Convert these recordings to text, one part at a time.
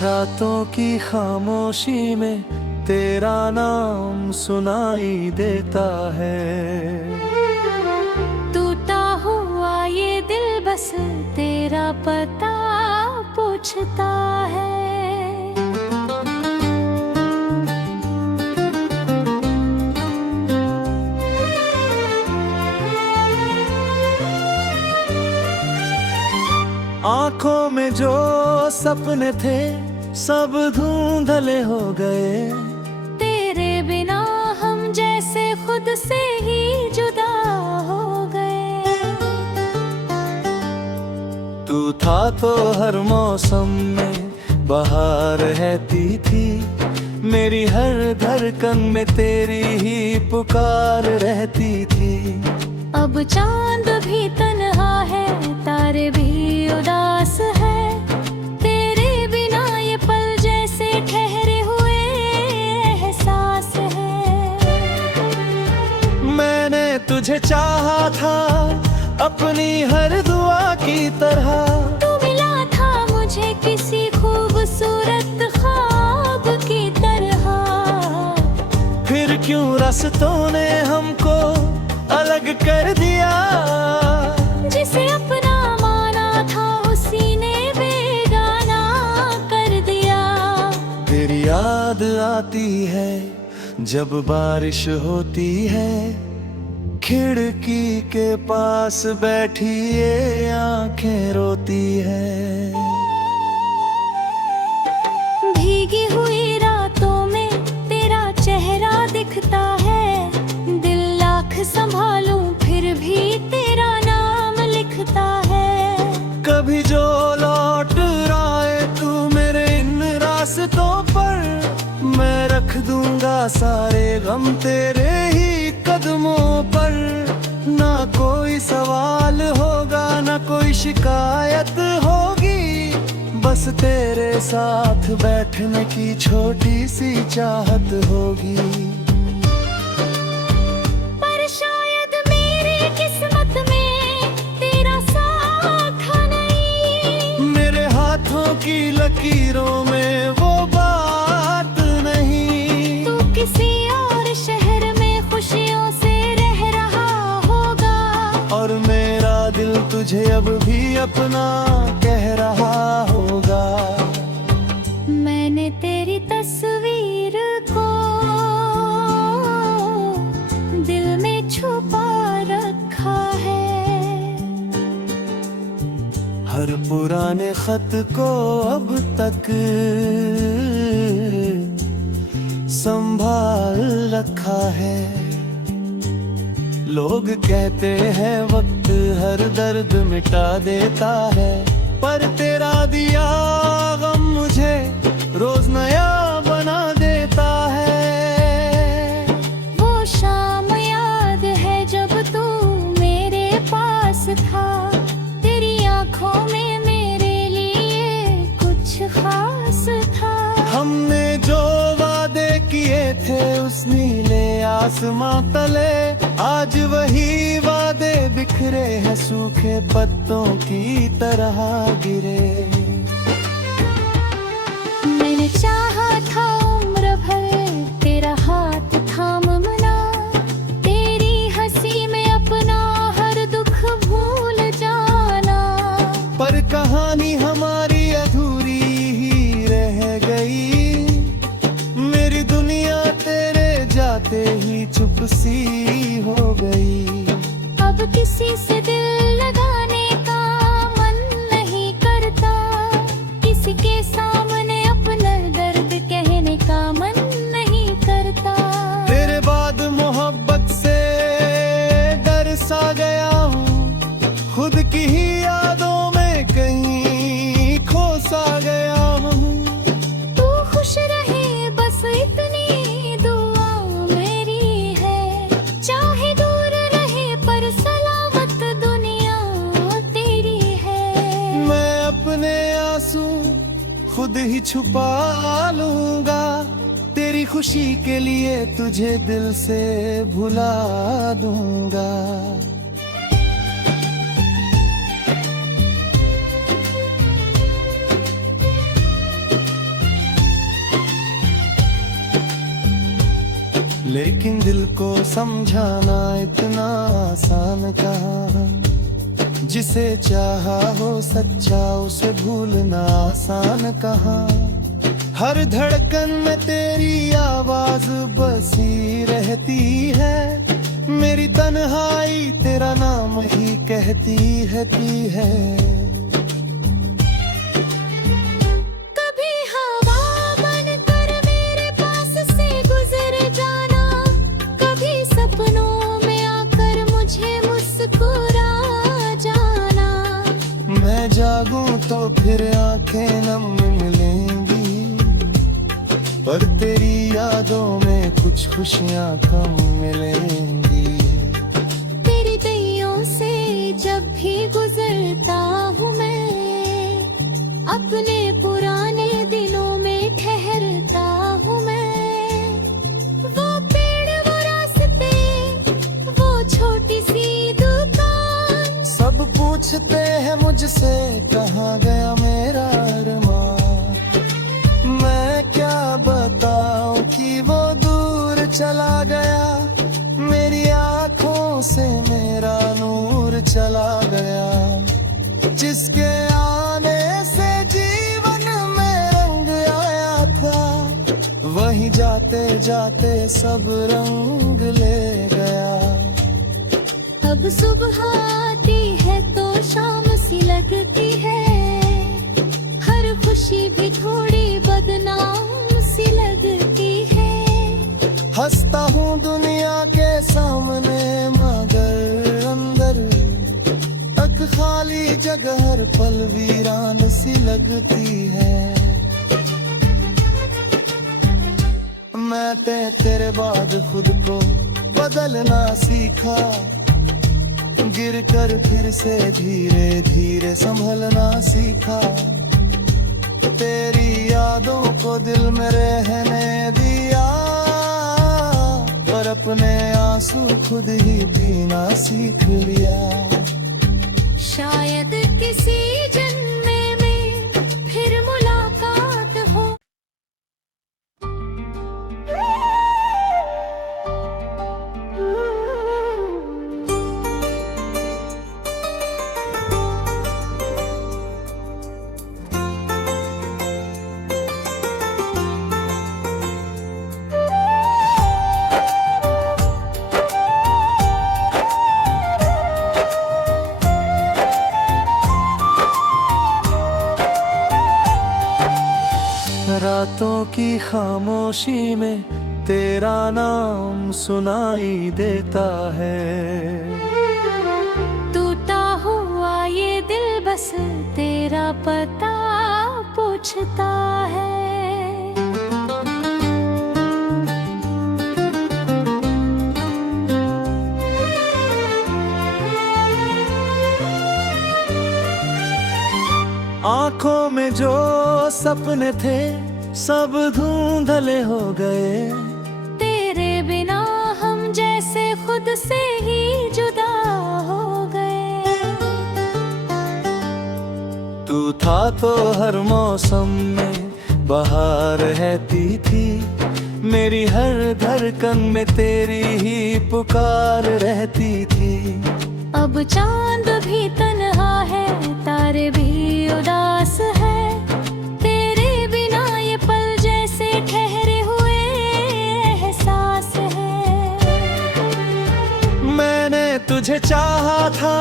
रातों की खामोशी में तेरा नाम सुनाई देता है। टूटा हुआ ये दिल बस तेरा पता पूछता है। आंखों में जो सपने थे सब धुंधले हो गए। तेरे बिना हम जैसे खुद से ही जुदा हो गए। तू था तो हर मौसम में बहार रहती थी, मेरी हर धड़कन में तेरी ही पुकार रहती थी। अब चांद भी तन्हा है, तारे भी उदास है। तेरे बिना ये पल जैसे ठहरे हुए एहसास है। मैंने तुझे चाहा था अपनी हर दुआ की तरह। तू मिला था मुझे किसी खूबसूरत ख्वाब की तरह। फिर क्यों रास्तों ने हमको अलग कर दिया। जिसे अपना माना था उसी ने बेगाना कर दिया। तेरी याद आती है जब बारिश होती है, खिड़की के पास बैठी ये आंखें रोती है। भीगी हुई रातों में तेरा चेहरा दिखता है। दिल लाख संभालूं फिर भी तेरा नाम लिखता है। कभी जो लौट आए तू मेरे इन रास्तों पर, मैं रख दूंगा सारे गम तेरे ही कदमों पर। ना कोई सवाल होगा ना कोई शिकायत होगी, बस तेरे साथ बैठने की छोटी सी चाहत होगी। पर शायद मेरी किस्मत में तेरा साथ नहीं। मेरे हाथों की लकीरों में वो बात नहीं। तू किसी और शहर में खुशियों से रह रहा होगा, और मेरा दिल तुझे अब भी अपना कह रहा होगा। मैंने तेरी तस्वीर को दिल में छुपा रखा है। हर पुराने खत को अब तक संभाल रखा है। लोग कहते हैं वक्त हर दर्द मिटा देता है, पर तेरा दिया गम मुझे रोज नया बना देता है। वो शाम याद है जब तू मेरे पास था। तेरी आंखों में मेरे लिए कुछ खास था। हमने जो वादे किए थे उस नीले आसमां तले, आज वही वादे बिखरे हैं सूखे पत्तों की तरह गिरे। मैंने चाहा था उम्र भर तेरा हाथ थामना। तेरी हंसी में अपना हर दुख भूल जाना। पर कहानी हमारी अधूरी ही रह गई। मेरी दुनिया तेरे जाते ही चुप सी हो गई। अब किसी से दिल लगाने का मन नहीं करता। किसी के सामने अपना दर्द कहने का मन नहीं करता। तेरे बाद मोहब्बत से डर सा गया हूँ, खुद की ही यादों में कहीं खो सा गया हूँ। तू खुश रहे बस इतनी दुआ मेरी है। चाहे दूर रहे पर सलामत दुनिया तेरी है। मैं अपने आंसू खुद ही छुपा लूंगा, तेरी खुशी के लिए तुझे दिल से भुला दूंगा। लेकिन दिल को समझाना इतना आसान कहाँ। जिसे चाहा हो सच्चा उसे भूलना आसान कहाँ। हर धड़कन में तेरी आवाज बसी रहती है। मेरी तन्हाई तेरा नाम ही कहती है। कभी हवा बनकर मेरे पास से गुजर जाना, कभी सपनों में आकर मुझे मुस्कुरा जाना। मैं जागूं तो फिर आंखें नम मिलेंगी, पर तेरी यादों में कुछ खुशियां कम मिलेंगी। तेरी दैयों से जब भी गुजरता हूँ मैं, अपने पुराने दिनों में ठहरता हूँ मैं। वो पेड़, वो रास्ते, वो छोटी सी दुकान। सब पूछते हैं मुझसे कहाँ गया मेरा अरमान। मैं क्या बताऊं कि वो दूर चला गया। मेरी आंखों से मेरा नूर चला गया। जिसके आने से जीवन में रंग आया था, वहीं जाते जाते सब रंग ले गया। अब सुबह आती है तो शाम सी लगती है। हर खुशी भी थोड़ी बदनाम सी लगती है। हंसता हूँ दुनिया के सामने मगर अंदर तक खाली जगह हर पल वीरान सी लगती है। मैं तेरे बाद खुद को बदलना सीखा। गिर कर फिर से धीरे धीरे संभलना सीखा। तेरी यादों को दिल में रहने दिया, पर अपने आंसू खुद ही पीना सीख लिया। शायद किसी जन्म में फिर मुलाकात हो। रातों की खामोशी में तेरा नाम सुनाई देता है। टूटा हुआ ये दिल बस तेरा पता पूछता है। आंखों में जो सपने थे सब धुंधले हो गए। तेरे बिना हम जैसे खुद से ही जुदा हो गए। तू था तो हर मौसम में बहार रहती थी। मेरी हर धड़कन में तेरी ही पुकार रहती थी। अब चांद भी तन्हा है, तारे भी उदास है। तेरे बिना ये पल जैसे ठहरे हुए एहसास है। मैंने तुझे चाहा था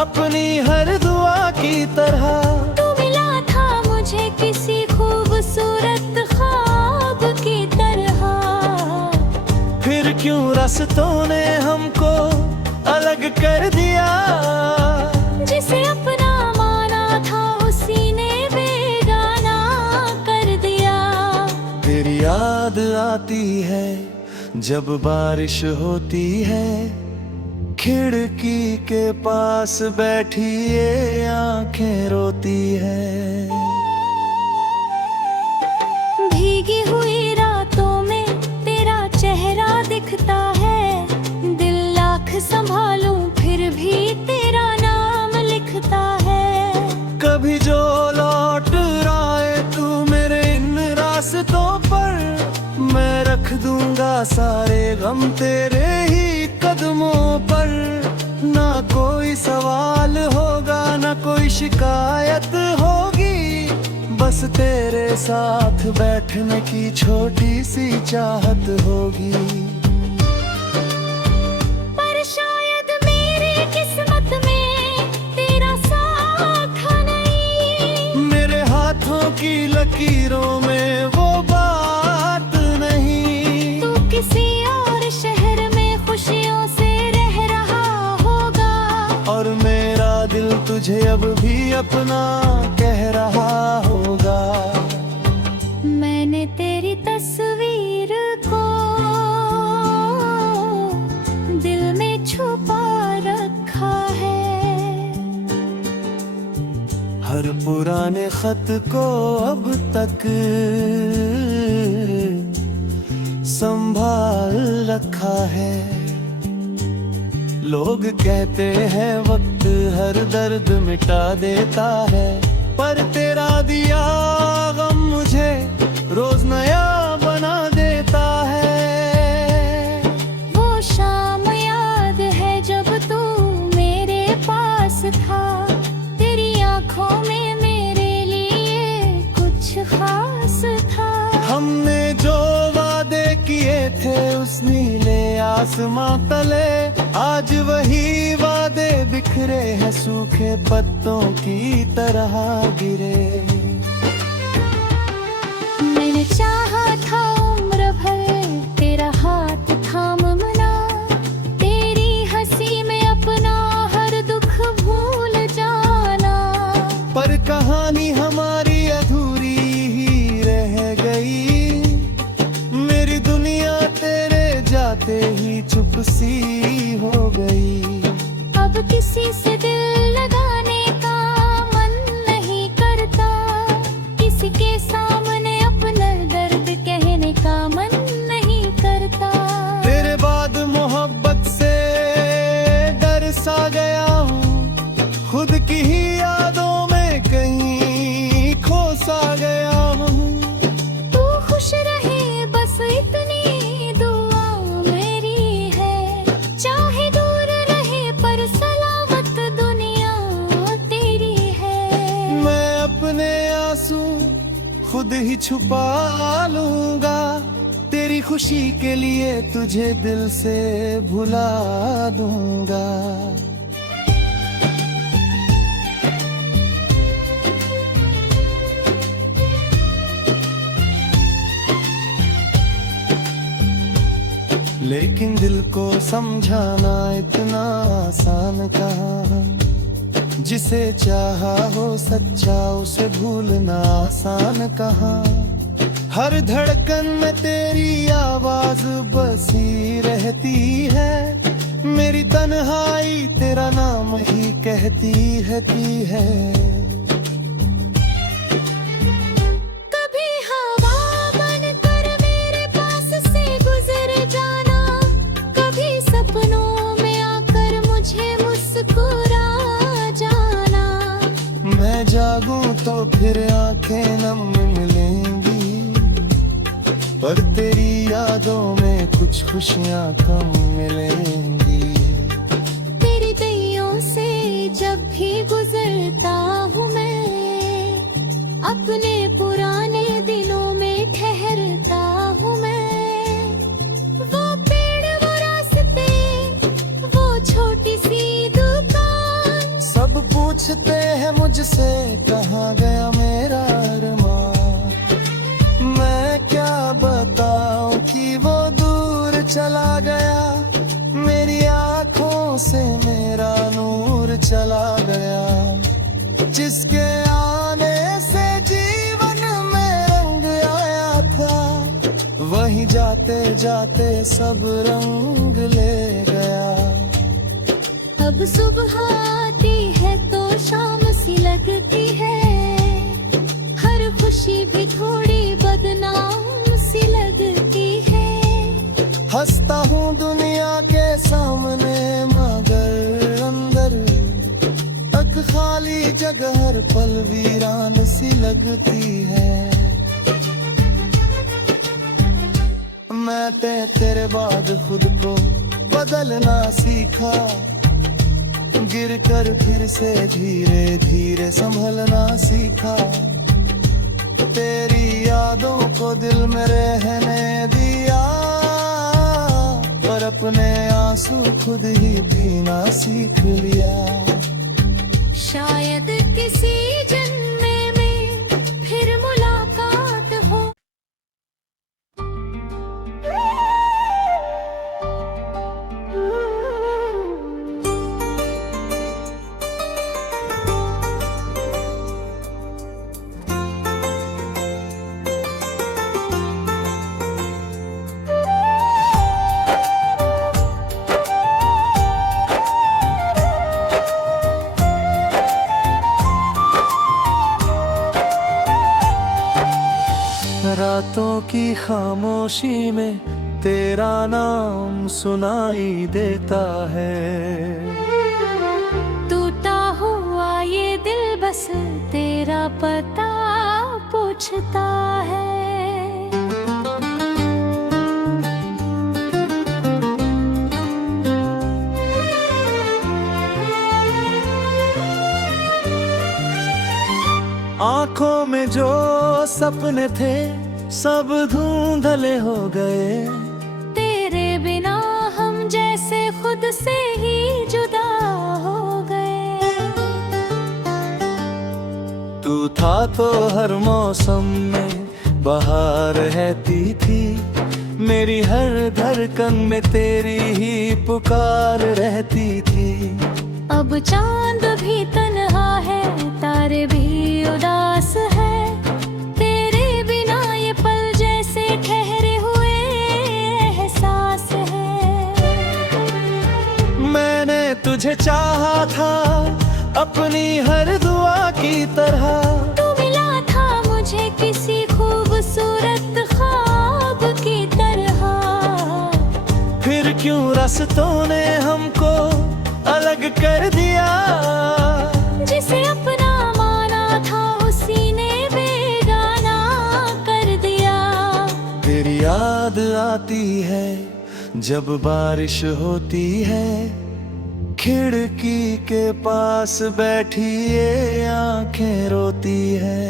अपनी हर दुआ की तरह। तू मिला था मुझे किसी खूबसूरत ख्वाब की तरह। फिर क्यों रास्तों ने हमको अलग कर दिया। जिसे अपना माना था उसी ने बेगाना कर दिया। तेरी याद आती है जब बारिश होती है। खिड़की के पास बैठी ये आंखें रोती है। भीगी हुई रातों में तेरा चेहरा दिखता है। दिल लाख संभालूं फिर भी तेरा नाम लिखता है। कभी जो लौट आए तू मेरे इन रास्तों पर, मैं रख दूंगा सारे गम तेरे ही कदमों पर। ना कोई सवाल होगा ना कोई शिकायत होगी, बस तेरे साथ बैठने की छोटी सी चाहत होगी। पर शायद मेरी किस्मत में तेरा साथ नहीं, मेरे हाथों की लकीरों में वो बात नहीं। तू किसी और शहर में खुशियों से रह रहा होगा, और मेरा दिल तुझे अब भी अपना कह रहा होगा। मैंने तेरी तस्वीर को दिल में छुपा रखा है। हर पुराने खत को अब तक संभाल रखा है। लोग कहते हैं वक्त हर दर्द मिटा देता है, पर तेरा दिया गम मुझे रोज नया बना देता है। वो शाम याद है जब तू मेरे पास था, तेरी आंखों में मेरे लिए कुछ खास था। हमने जो वादे किए थे उस नीले आसमां तले, आज वही वादे बिखरे हैं सूखे पत्तों की तरह गिरे। मैंने चाहा था उम्र भर तेरा हाथ थामना, तेरी हंसी में अपना हर दुख भूल जाना। पर कहानी हमारी अधूरी ही रह गई, मेरी दुनिया तेरे जाते ही चुप सी हो गई। अब किसी से दिल लगाने का मन नहीं करता, किसी के सामने अपना दर्द कहने का मन नहीं करता। तेरे बाद मोहब्बत से डर सा गया हूँ, खुद की ही यादों में कहीं खो सा गया हूँ। तू खुश रहे बस इतनी दुआ मेरी है, चाहे दूर रहे पर सलामत दुनिया तेरी है। मैं अपने आंसू खुद ही छुपा लूंगा, तेरी खुशी के लिए तुझे दिल से भुला दूंगा। लेकिन दिल को समझाना इतना आसान कहाँ, जिसे चाहा हो सच्चा उसे भूलना आसान कहाँ। हर धड़कन में तेरी आवाज बसी रहती है, मेरी तन्हाई तेरा नाम ही कहती है। कभी हवा बनकर मेरे पास से गुजर जाना, कभी सपनों में आकर मुझे मुस्कुरा जाना। मैं जागूं तो फिर आंखें नम मिलेंगी, पर तेरी यादों में कुछ खुशियां कम मिलेंगी। तेरी दैयों से जब भी गुजरता हूँ मैं, अपने पुराने दिनों में ठहरता हूँ मैं। वो पेड़ वो रास्ते वो छोटी सी दुकान, सब पूछते हैं मुझसे कहाँ गया मेरा अरमान। मैं क्या बताऊं कि वो दूर चला गया, मेरी आंखों से मेरा नूर चला गया। जिसके आने से जीवन में रंग आया था, वहीं जाते जाते सब रंग ले गया। अब सुबह आती है तो शाम सी लगती है, हर खुशी भी थोड़ी बदनाम सी लगती है। हंसता हूँ दुनिया के सामने मगर अंदर तक खाली जगह हर पल वीरान सी लगती है। मैं तेरे तेरे बाद खुद को बदलना सीखा, गिर कर फिर से धीरे धीरे संभलना सीखा। तेरी यादों को दिल में रहने दिया, पर अपने आंसू खुद ही पीना सीख लिया। शायद किसी जन्म में फिर मुलाकात हो। रातों की खामोशी में तेरा नाम सुनाई देता है। टूटा हुआ ये दिल बस तेरा पता पूछता है। आंखों में जो सपने थे सब धुंधले हो गए। तेरे बिना हम जैसे खुद से ही जुदा हो गए। तू था तो हर मौसम में बहार रहती थी, मेरी हर धड़कन में तेरी ही पुकार रहती थी। अब चांद भी तन्हा है, तारे भी उदास है। तेरे बिना ये पल जैसे ठहरे हुए एहसास है। मैंने तुझे चाहा था अपनी हर दुआ की तरह। तू मिला था मुझे किसी खूबसूरत ख्वाब की तरह। फिर क्यों रास्तों ने हमको अलग कर दिया। जिसे अपना माना था उसी ने बेगाना कर दिया। तेरी याद आती है जब बारिश होती है, खिड़की के पास बैठी ये आंखें रोती है।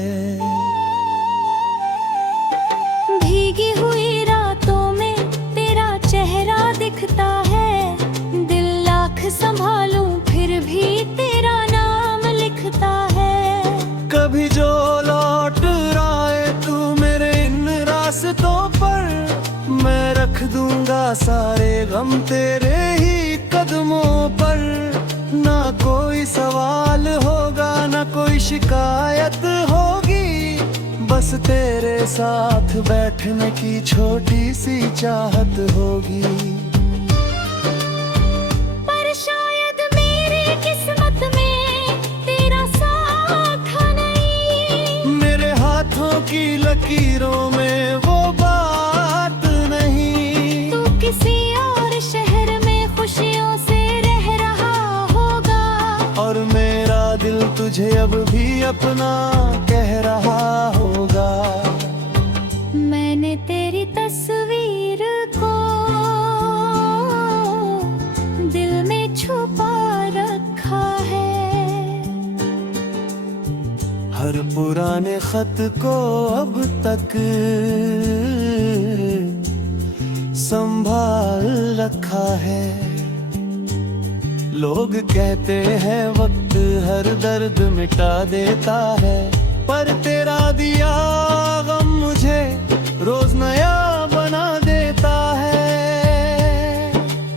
भीगी हुई रातों में तेरा चेहरा दिखता है। दिल लाख संभालूं फिर भी तेरा नाम लिखता है। कभी जो लौट आए तू मेरे इन रास्तों पर, मैं रख दूंगा सारे गम तेरे ही कदमों पर। ना कोई सवाल होगा ना कोई शिकायत होगी, बस तेरे साथ बैठने की छोटी सी चाहत होगी। पर शायद मेरी किस्मत में तेरा साथ नहीं। मेरे हाथों की लकीरों में वो बात नहीं। तू किसी और शहर में खुशियों से रह रहा होगा, और मेरा दिल तुझे अब भी अपना कह रहा होगा। मैंने तेरी तस्वीर को दिल में छुपा रखा है। हर पुराने खत को अब तक संभाल रखा है। लोग कहते हैं वक्त हर दर्द मिटा देता है, पर तेरा दिया गम मुझे रोज नया बना देता है।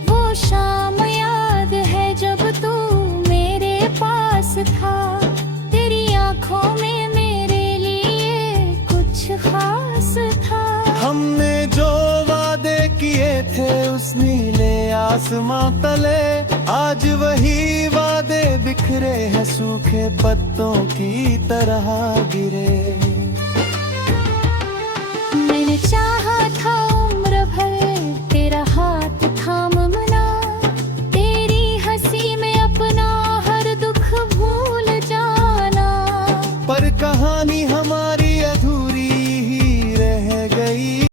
वो शाम याद है जब तू मेरे पास था। तेरी आंखों में मेरे लिए कुछ खास था। हमने जो वादे किए थे उस नीले आसमां तले, आज वही वादे बिखरे हैं सूखे पत्तों की तरह गिरे। मैंने चाहा था उम्र भर तेरा हाथ थामना, तेरी हंसी में अपना हर दुख भूल जाना। पर कहानी